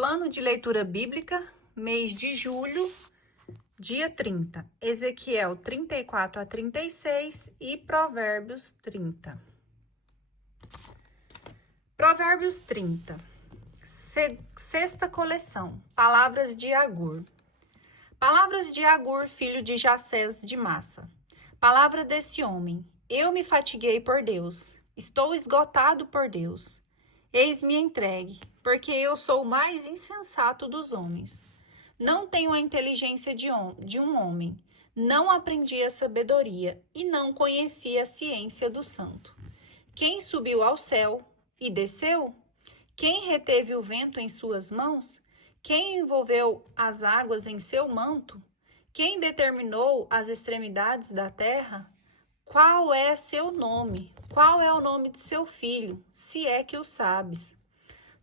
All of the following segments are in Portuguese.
Plano de leitura bíblica, mês de julho, dia 30. Ezequiel 34 a 36 e Provérbios 30. Provérbios 30. Sexta coleção. Palavras de Agur. Palavras de Agur, filho de Jacés de Massa. Palavra desse homem. Eu me fatiguei por Deus. Estou esgotado por Deus. Eis-me entregue, porque eu sou o mais insensato dos homens. Não tenho a inteligência de um homem. Não aprendi a sabedoria e não conheci a ciência do santo. Quem subiu ao céu e desceu? Quem reteve o vento em suas mãos? Quem envolveu as águas em seu manto? Quem determinou as extremidades da terra? Qual é seu nome? Qual é o nome de seu filho, se é que o sabes?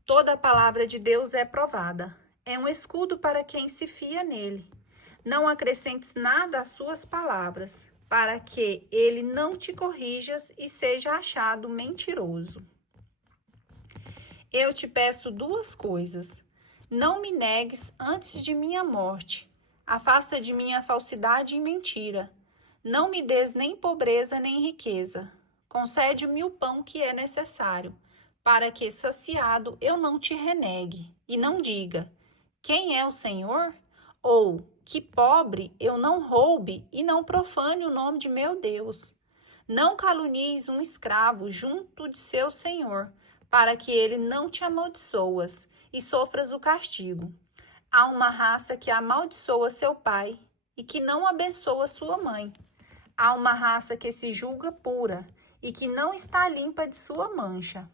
Toda a palavra de Deus é provada. É um escudo para quem se fia nele. Não acrescentes nada às suas palavras, para que ele não te corrijas e seja achado mentiroso. Eu te peço duas coisas. Não me negues antes de minha morte. Afasta de mim a falsidade e mentira. Não me des nem pobreza nem riqueza. Concede-me o pão que é necessário, para que, saciado, eu não te renegue, e não diga, quem é o Senhor? Ou, que pobre, eu não roube e não profane o nome de meu Deus. Não calunies um escravo junto de seu senhor, para que ele não te amaldiçoas e sofras o castigo. Há uma raça que amaldiçoa seu pai e que não abençoa sua mãe. Há uma raça que se julga pura e que não está limpa de sua mancha.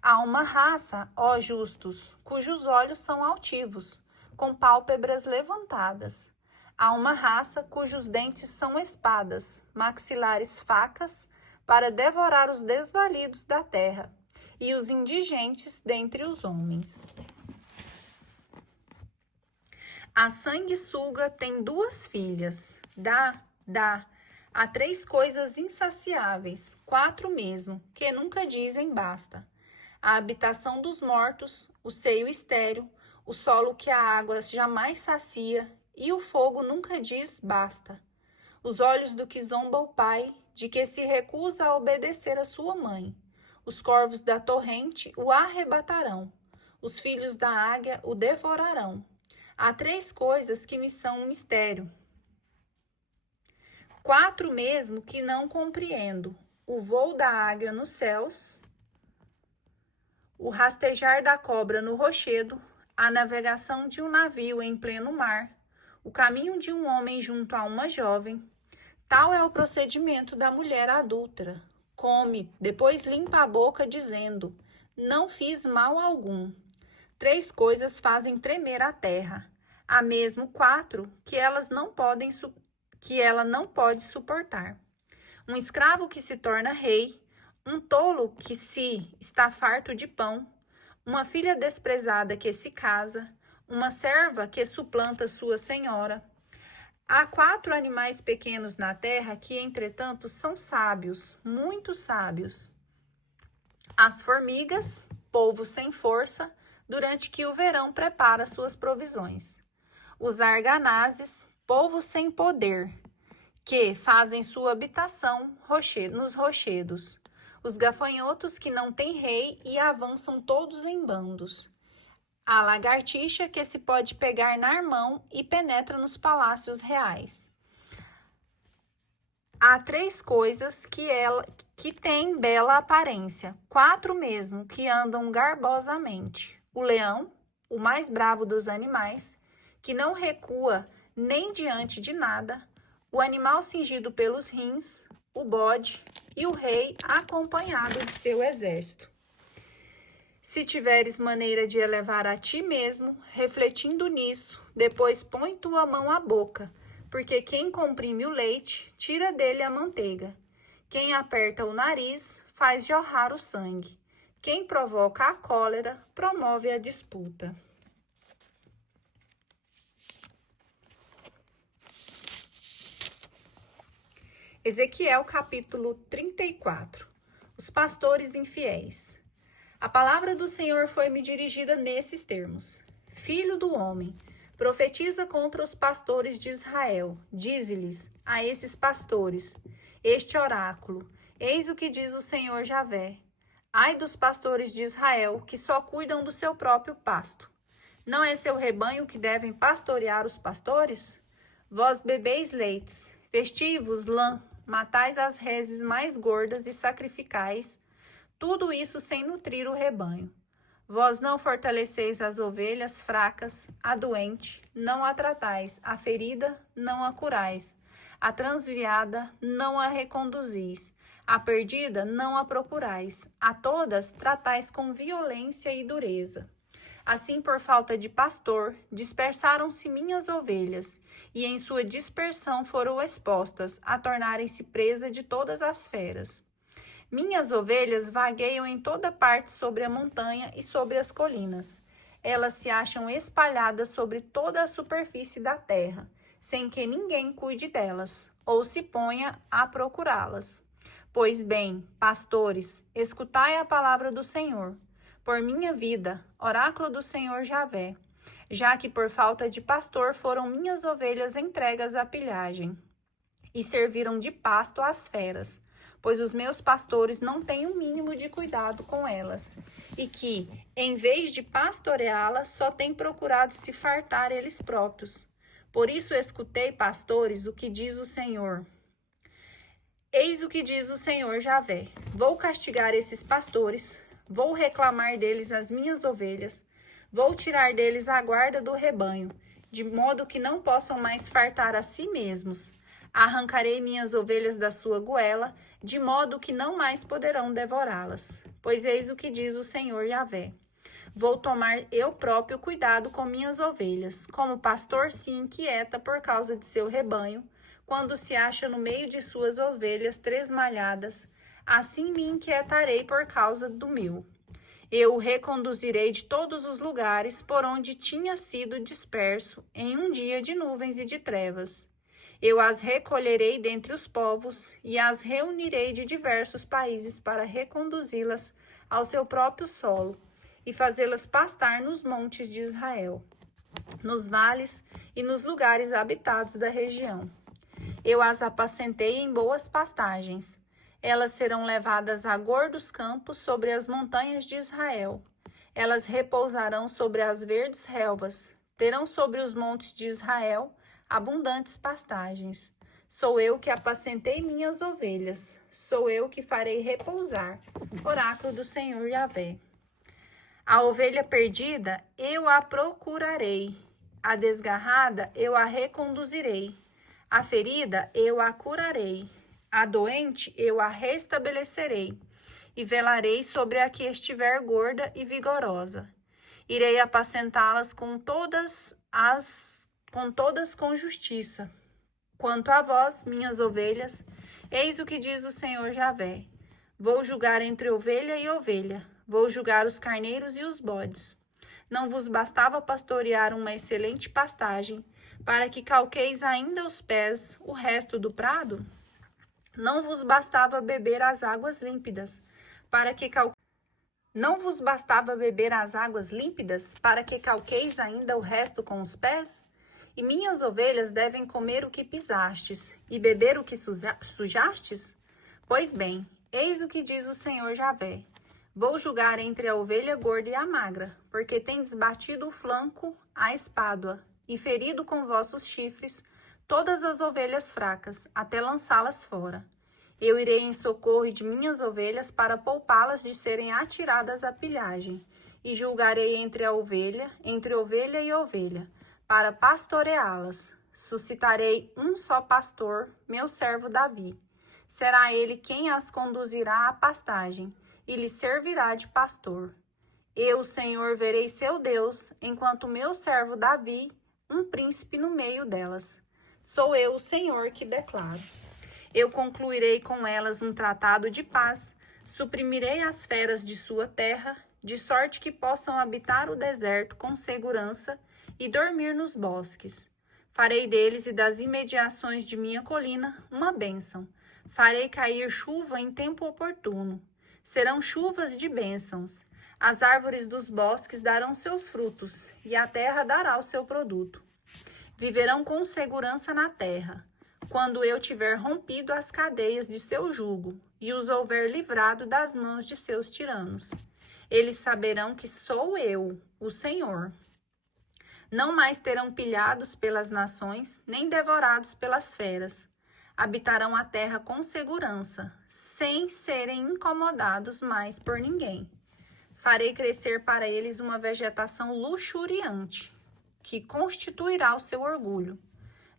Há uma raça, ó justos, cujos olhos são altivos, com pálpebras levantadas. Há uma raça cujos dentes são espadas, maxilares facas, para devorar os desvalidos da terra e os indigentes dentre os homens. A sanguessuga tem duas filhas. Dá. Há três coisas insaciáveis, quatro mesmo, que nunca dizem basta. A habitação dos mortos, o seio estéril, o solo que a água jamais sacia, e o fogo nunca diz basta. Os olhos do que zomba o pai, de que se recusa a obedecer a sua mãe. Os corvos da torrente o arrebatarão, os filhos da águia o devorarão. Há três coisas que me são um mistério. Quatro mesmo que não compreendo: o voo da águia nos céus, o rastejar da cobra no rochedo, a navegação de um navio em pleno mar, o caminho de um homem junto a uma jovem. Tal é o procedimento da mulher adúltera. Come, depois limpa a boca, dizendo: não fiz mal algum. Três coisas fazem tremer a terra. Há mesmo quatro que ela não pode suportar. Um escravo que se torna rei, um tolo que se está farto de pão, uma filha desprezada que se casa, uma serva que suplanta sua senhora. Há quatro animais pequenos na terra que, entretanto, são sábios, muito sábios. As formigas, polvo sem força, durante que o verão prepara suas provisões. Os arganazes, polvo sem poder, que fazem sua habitação nos rochedos. Os gafanhotos que não têm rei e avançam todos em bandos. A lagartixa que se pode pegar na mão e penetra nos palácios reais. Há três coisas que têm bela aparência, quatro mesmo que andam garbosamente. O leão, o mais bravo dos animais, que não recua nem diante de nada, o animal cingido pelos rins, o bode e o rei acompanhado de seu exército. Se tiveres maneira de elevar a ti mesmo, refletindo nisso, depois põe tua mão à boca, porque quem comprime o leite, tira dele a manteiga. Quem aperta o nariz, faz jorrar o sangue. Quem provoca a cólera, promove a disputa. Ezequiel capítulo 34. Os pastores infiéis. A palavra do Senhor foi-me dirigida nesses termos. Filho do homem, profetiza contra os pastores de Israel. Dize-lhes a esses pastores este oráculo: eis o que diz o Senhor Javé. Ai dos pastores de Israel, que só cuidam do seu próprio pasto. Não é seu rebanho que devem pastorear os pastores? Vós bebeis leites, vestii-vos lã, matais as reses mais gordas e sacrificais, tudo isso sem nutrir o rebanho. Vós não fortaleceis as ovelhas fracas, a doente, não a tratais, a ferida, não a curais, a transviada, não a reconduzis, a perdida, não a procurais, a todas tratais com violência e dureza. Assim, por falta de pastor, dispersaram-se minhas ovelhas, e em sua dispersão foram expostas a tornarem-se presa de todas as feras. Minhas ovelhas vagueiam em toda parte sobre a montanha e sobre as colinas. Elas se acham espalhadas sobre toda a superfície da terra, sem que ninguém cuide delas, ou se ponha a procurá-las. Pois bem, pastores, escutai a palavra do Senhor. Por minha vida, oráculo do Senhor Javé, já que por falta de pastor foram minhas ovelhas entregas à pilhagem, e serviram de pasto às feras, pois os meus pastores não têm o mínimo de cuidado com elas, e que, em vez de pastoreá-las, só têm procurado se fartar eles próprios. Por isso escutei, pastores, o que diz o Senhor. Eis o que diz o Senhor Javé: vou castigar esses pastores, vou reclamar deles as minhas ovelhas, vou tirar deles a guarda do rebanho, de modo que não possam mais fartar a si mesmos. Arrancarei minhas ovelhas da sua goela, de modo que não mais poderão devorá-las. Pois eis o que diz o Senhor Javé: vou tomar eu próprio cuidado com minhas ovelhas, como o pastor se inquieta por causa de seu rebanho, quando se acha no meio de suas ovelhas tresmalhadas, assim me inquietarei por causa do meu. Eu o reconduzirei de todos os lugares por onde tinha sido disperso em um dia de nuvens e de trevas. Eu as recolherei dentre os povos e as reunirei de diversos países para reconduzi-las ao seu próprio solo e fazê-las pastar nos montes de Israel, nos vales e nos lugares habitados da região. Eu as apacentei em boas pastagens. Elas serão levadas a gordos campos sobre as montanhas de Israel. Elas repousarão sobre as verdes relvas. Terão sobre os montes de Israel abundantes pastagens. Sou eu que apacentei minhas ovelhas. Sou eu que farei repousar. Oráculo do Senhor Javé. A ovelha perdida, eu a procurarei. A desgarrada, eu a reconduzirei. A ferida, eu a curarei. A doente, eu a restabelecerei. E velarei sobre a que estiver gorda e vigorosa. Irei apacentá-las com todas com justiça. Quanto a vós, minhas ovelhas, eis o que diz o Senhor Javé: vou julgar entre ovelha e ovelha, vou julgar os carneiros e os bodes. Não vos bastava pastorear uma excelente pastagem, para que calqueis ainda os pés o resto do prado? Não vos bastava beber as águas límpidas, Não vos bastava beber as águas límpidas, para que calqueis ainda o resto com os pés? E minhas ovelhas devem comer o que pisastes, e beber o que sujastes? Pois bem, eis o que diz o Senhor Javé: vou julgar entre a ovelha gorda e a magra, porque tendes batido o flanco à espádua, e ferido com vossos chifres todas as ovelhas fracas, até lançá-las fora. Eu irei em socorro de minhas ovelhas para poupá-las de serem atiradas à pilhagem, e julgarei entre ovelha e ovelha, para pastoreá-las. Suscitarei um só pastor, meu servo Davi. Será ele quem as conduzirá à pastagem, e lhe servirá de pastor. Eu, Senhor, verei seu Deus, enquanto meu servo Davi, um príncipe no meio delas. Sou eu, o Senhor, que declaro. Eu concluirei com elas um tratado de paz, suprimirei as feras de sua terra, de sorte que possam habitar o deserto com segurança e dormir nos bosques. Farei deles e das imediações de minha colina uma bênção. Farei cair chuva em tempo oportuno. Serão chuvas de bênçãos. As árvores dos bosques darão seus frutos, e a terra dará o seu produto. Viverão com segurança na terra, quando eu tiver rompido as cadeias de seu jugo e os houver livrado das mãos de seus tiranos. Eles saberão que sou eu, o Senhor. Não mais terão pilhados pelas nações, nem devorados pelas feras. Habitarão a terra com segurança, sem serem incomodados mais por ninguém. Farei crescer para eles uma vegetação luxuriante, que constituirá o seu orgulho.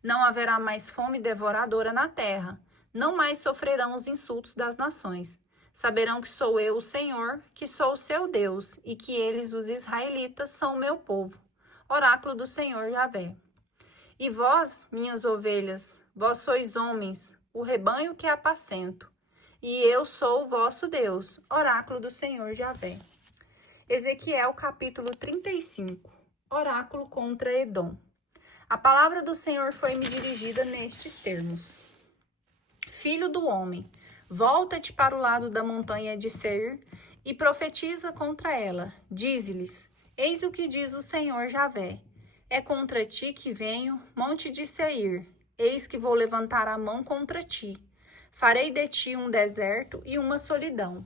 Não haverá mais fome devoradora na terra, não mais sofrerão os insultos das nações. Saberão que sou eu, o Senhor, que sou o seu Deus, e que eles, os israelitas, são o meu povo. Oráculo do Senhor Javé. E vós, minhas ovelhas, vós sois homens, o rebanho que apacento, e eu sou o vosso Deus. Oráculo do Senhor Javé. Ezequiel capítulo 35. Oráculo contra Edom. A palavra do Senhor foi-me dirigida nestes termos. Filho do homem, volta-te para o lado da montanha de Seir e profetiza contra ela. Dize-lhes, eis o que diz o Senhor Javé. É contra ti que venho, monte de Seir. Eis que vou levantar a mão contra ti. Farei de ti um deserto e uma solidão.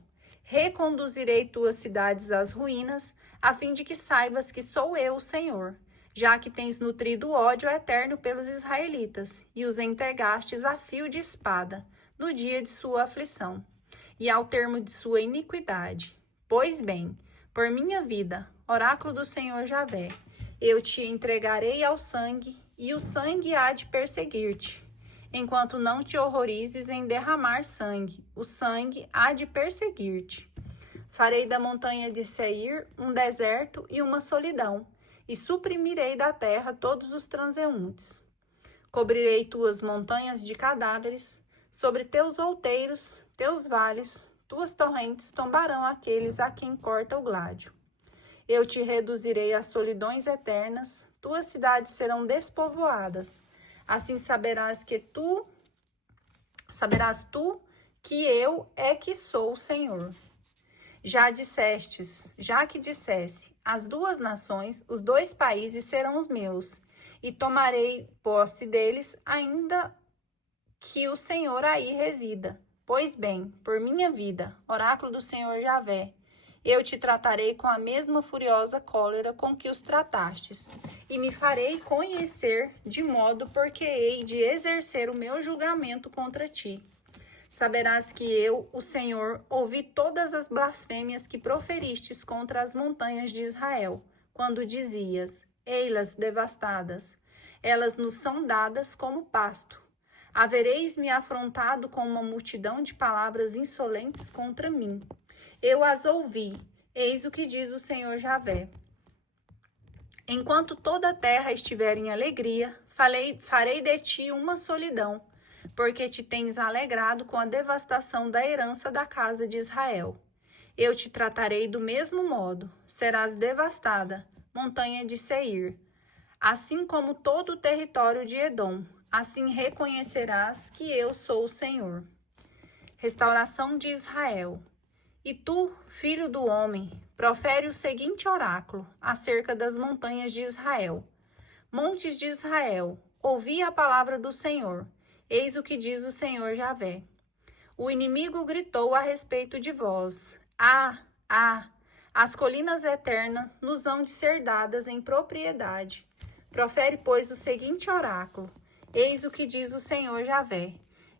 Reconduzirei tuas cidades às ruínas, a fim de que saibas que sou eu, o Senhor, já que tens nutrido ódio eterno pelos israelitas, e os entregastes a fio de espada, no dia de sua aflição, e ao termo de sua iniquidade. Pois bem, por minha vida, oráculo do Senhor Javé, eu te entregarei ao sangue, e o sangue há de perseguir-te. Enquanto não te horrorizes em derramar sangue, o sangue há de perseguir-te. Farei da montanha de Seir um deserto e uma solidão, e suprimirei da terra todos os transeuntes. Cobrirei tuas montanhas de cadáveres, sobre teus outeiros, teus vales, tuas torrentes tombarão aqueles a quem corta o gládio. Eu te reduzirei a solidões eternas, tuas cidades serão despovoadas. Assim saberás tu que eu é que sou o Senhor. Já que dissesse, as duas nações, os dois países serão os meus, e tomarei posse deles, ainda que o Senhor aí resida. Pois bem, por minha vida, oráculo do Senhor Javé, eu te tratarei com a mesma furiosa cólera com que os tratastes, e me farei conhecer de modo porque hei de exercer o meu julgamento contra ti. Saberás que eu, o Senhor, ouvi todas as blasfêmias que proferistes contra as montanhas de Israel, quando dizias, ei-las devastadas, elas nos são dadas como pasto. Havereis-me afrontado com uma multidão de palavras insolentes contra mim. Eu as ouvi, eis o que diz o Senhor Javé. Enquanto toda a terra estiver em alegria, farei de ti uma solidão, porque te tens alegrado com a devastação da herança da casa de Israel. Eu te tratarei do mesmo modo, serás devastada, montanha de Seir, assim como todo o território de Edom, assim reconhecerás que eu sou o Senhor. Restauração de Israel. E tu, filho do homem, profere o seguinte oráculo acerca das montanhas de Israel. Montes de Israel, ouvi a palavra do Senhor. Eis o que diz o Senhor Javé. O inimigo gritou a respeito de vós. As colinas eternas nos hão de ser dadas em propriedade. Profere, pois, o seguinte oráculo. Eis o que diz o Senhor Javé.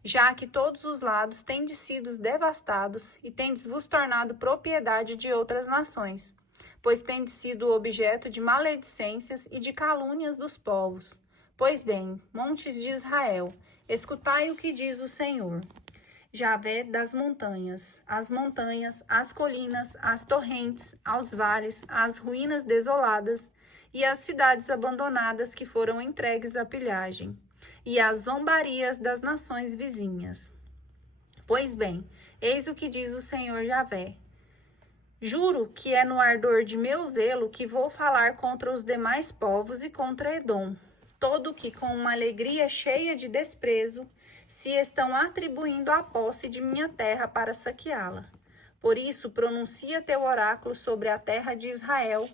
Já que todos os lados tendes sido devastados e tendes vos tornado propriedade de outras nações, pois tendes sido objeto de maledicências e de calúnias dos povos. Pois bem, montes de Israel, escutai o que diz o Senhor. Javé das montanhas, as colinas, as torrentes, aos vales, as ruínas desoladas e as cidades abandonadas que foram entregues à pilhagem, e as zombarias das nações vizinhas. Pois bem, eis o que diz o Senhor Javé. Juro que é no ardor de meu zelo que vou falar contra os demais povos e contra Edom, todo que com uma alegria cheia de desprezo se estão atribuindo a posse de minha terra para saqueá-la. Por isso, pronuncia teu oráculo sobre a terra de Israel,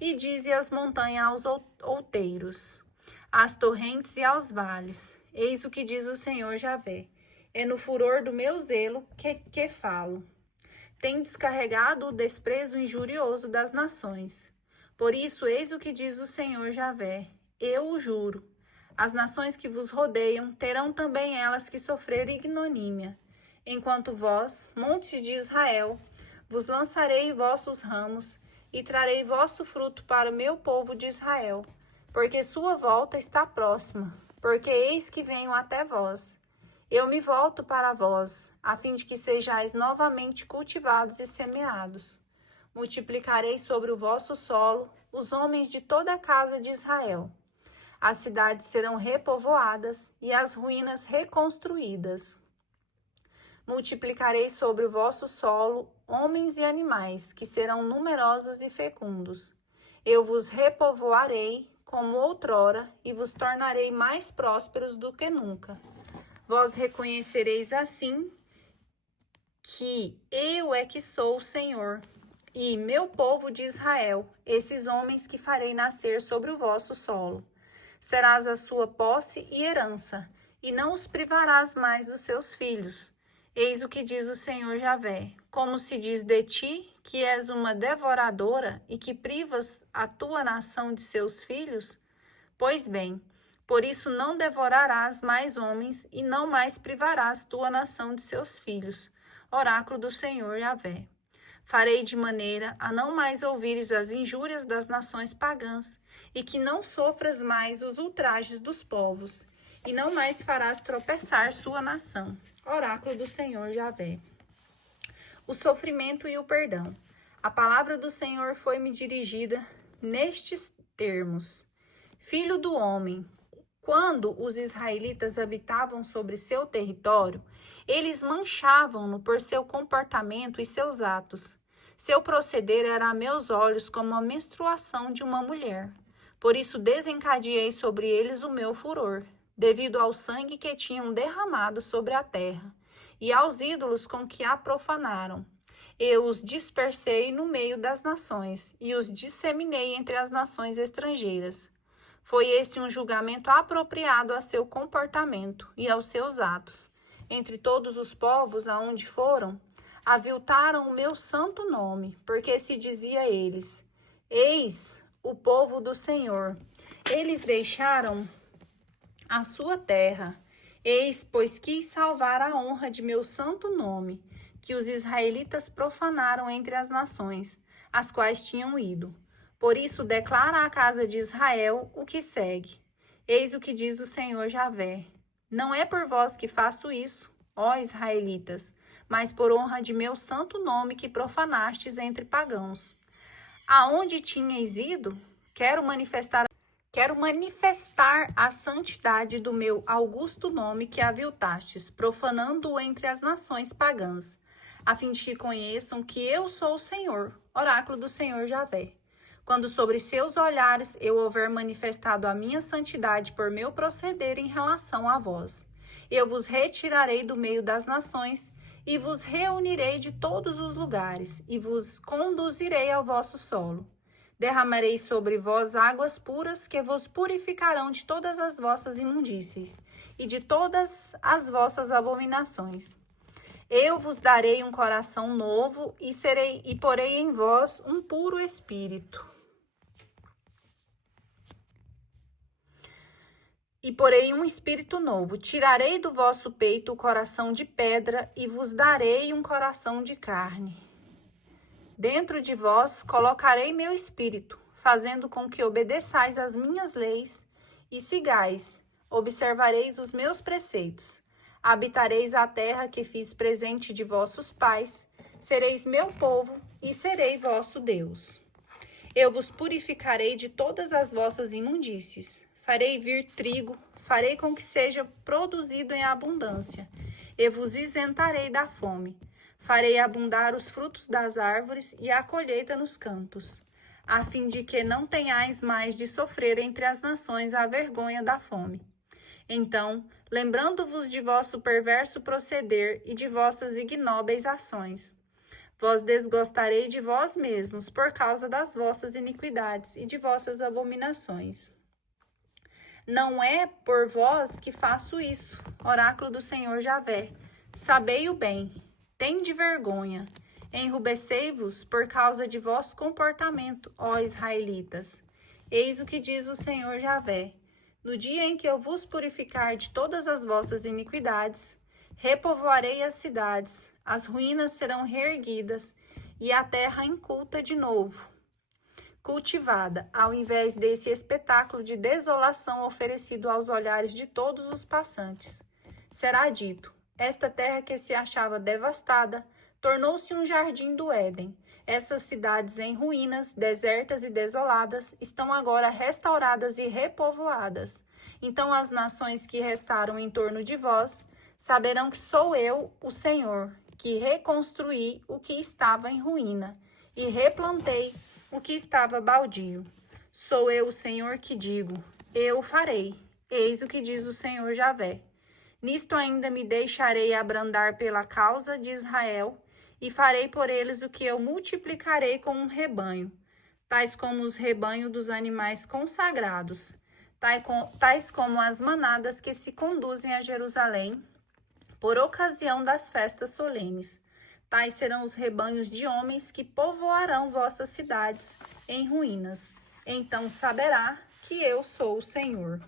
e dize às montanhas aos outeiros, às torrentes e aos vales. Eis o que diz o Senhor Javé. É no furor do meu zelo que falo. Tem descarregado o desprezo injurioso das nações. Por isso, eis o que diz o Senhor Javé. Eu o juro. As nações que vos rodeiam terão também elas que sofrer ignomínia. Enquanto vós, montes de Israel, vos lançarei vossos ramos e trarei vosso fruto para o meu povo de Israel, porque sua volta está próxima, porque eis que venho até vós. Eu me volto para vós, a fim de que sejais novamente cultivados e semeados. Multiplicarei sobre o vosso solo os homens de toda a casa de Israel. As cidades serão repovoadas e as ruínas reconstruídas. Multiplicarei sobre o vosso solo homens e animais, que serão numerosos e fecundos. Eu vos repovoarei como outrora e vos tornarei mais prósperos do que nunca. Vós reconhecereis assim que eu é que sou o Senhor, e meu povo de Israel, esses homens que farei nascer sobre o vosso solo. Serás a sua posse e herança, e não os privarás mais dos seus filhos. Eis o que diz o Senhor Javé. Como se diz de ti, que és uma devoradora e que privas a tua nação de seus filhos? Pois bem, por isso não devorarás mais homens e não mais privarás tua nação de seus filhos. Oráculo do Senhor Javé. Farei de maneira a não mais ouvires as injúrias das nações pagãs, e que não sofras mais os ultrajes dos povos, e não mais farás tropeçar sua nação. Oráculo do Senhor Javé. O sofrimento e o perdão. A palavra do Senhor foi-me dirigida nestes termos. Filho do homem, quando os israelitas habitavam sobre seu território, eles manchavam-no por seu comportamento e seus atos. Seu proceder era a meus olhos como a menstruação de uma mulher. Por isso desencadeei sobre eles o meu furor, devido ao sangue que tinham derramado sobre a terra, e aos ídolos com que a profanaram. Eu os dispersei no meio das nações, e os disseminei entre as nações estrangeiras. Foi esse um julgamento apropriado a seu comportamento e aos seus atos. Entre todos os povos aonde foram, aviltaram o meu santo nome, porque se dizia eles, eis o povo do Senhor. Eles deixaram a sua terra. Eis, pois quis salvar a honra de meu santo nome, que os israelitas profanaram entre as nações, as quais tinham ido. Por isso declara à casa de Israel o que segue. Eis o que diz o Senhor Javé. Não é por vós que faço isso, ó israelitas, mas por honra de meu santo nome que profanastes entre pagãos. Aonde tinhas ido, quero manifestar a santidade do meu augusto nome que aviltastes, profanando-o entre as nações pagãs, a fim de que conheçam que eu sou o Senhor, oráculo do Senhor Javé. Quando sobre seus olhares eu houver manifestado a minha santidade por meu proceder em relação a vós, eu vos retirarei do meio das nações e vos reunirei de todos os lugares e vos conduzirei ao vosso solo. Derramarei sobre vós águas puras que vos purificarão de todas as vossas imundícies e de todas as vossas abominações. Eu vos darei um coração novo e porei em vós um puro espírito. E porei um espírito novo. Tirarei do vosso peito o coração de pedra e vos darei um coração de carne. Dentro de vós colocarei meu espírito, fazendo com que obedeçais às minhas leis e sigais, observareis os meus preceitos. Habitareis a terra que fiz presente de vossos pais, sereis meu povo e serei vosso Deus. Eu vos purificarei de todas as vossas imundícies. Farei vir trigo, farei com que seja produzido em abundância. Eu vos isentarei da fome. Farei abundar os frutos das árvores e a colheita nos campos, a fim de que não tenhais mais de sofrer entre as nações a vergonha da fome. Então, lembrando-vos de vosso perverso proceder e de vossas ignóbeis ações, Vós desgostarei de vós mesmos por causa das vossas iniquidades e de vossas abominações. Não é por vós que faço isso, oráculo do Senhor Javé. Sabei o bem, tende vergonha, enrubescei-vos por causa de vosso comportamento, ó israelitas. Eis o que diz o Senhor Javé. No dia em que eu vos purificar de todas as vossas iniquidades, repovoarei as cidades, as ruínas serão reerguidas e a terra inculta de novo, cultivada, ao invés desse espetáculo de desolação oferecido aos olhares de todos os passantes. Será dito: esta terra que se achava devastada tornou-se um jardim do Éden. Essas cidades em ruínas, desertas e desoladas, estão agora restauradas e repovoadas. Então as nações que restaram em torno de vós saberão que sou eu, o Senhor, que reconstruí o que estava em ruína e replantei o que estava baldio. Sou eu, o Senhor, que digo: eu farei. Eis o que diz o Senhor Javé. Nisto ainda me deixarei abrandar pela causa de Israel, e farei por eles o que eu multiplicarei com um rebanho, tais como os rebanhos dos animais consagrados, tais como as manadas que se conduzem a Jerusalém por ocasião das festas solenes. Tais serão os rebanhos de homens que povoarão vossas cidades em ruínas. Então saberá que eu sou o Senhor.